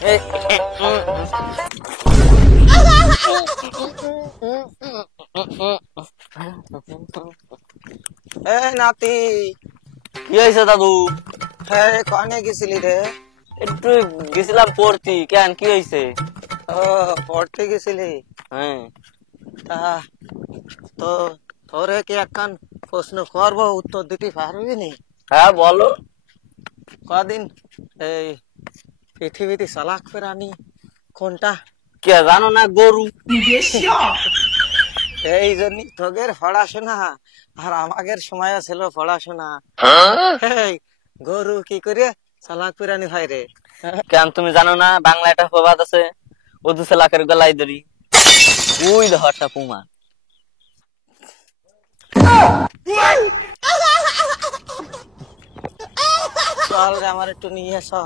এ নাতি, কি হয়েছে দাদু? হ্যাঁ কনে গেছিলি রে? একটু গেছিলাম পড়তি। কেন, কি হয়েছে? ও, পড়তে গেছিলি? হ্যাঁ। তা তো তোরে কি একখান প্রশ্ন করবো, উত্তর দিতে পারবি নি? হ্যাঁ বলো। কদিন এই পৃথিবীতে চালাক প্রাণী কোনটা? কে জানো না? গরু। এই জন্য তোদের পড়াশোনা আর আমাদের সময় ছিল পড়াশোনা। এই গরু কি করে চালাক প্রাণী হয় রে? কেন তুমি জানো না? বাংলা একটা প্রবাদ আছে, অদু সেলাকের গলায় দড়ি। ওই দেখো একটা পুমা। চল রে, আমার একটু নিয়ে এসো।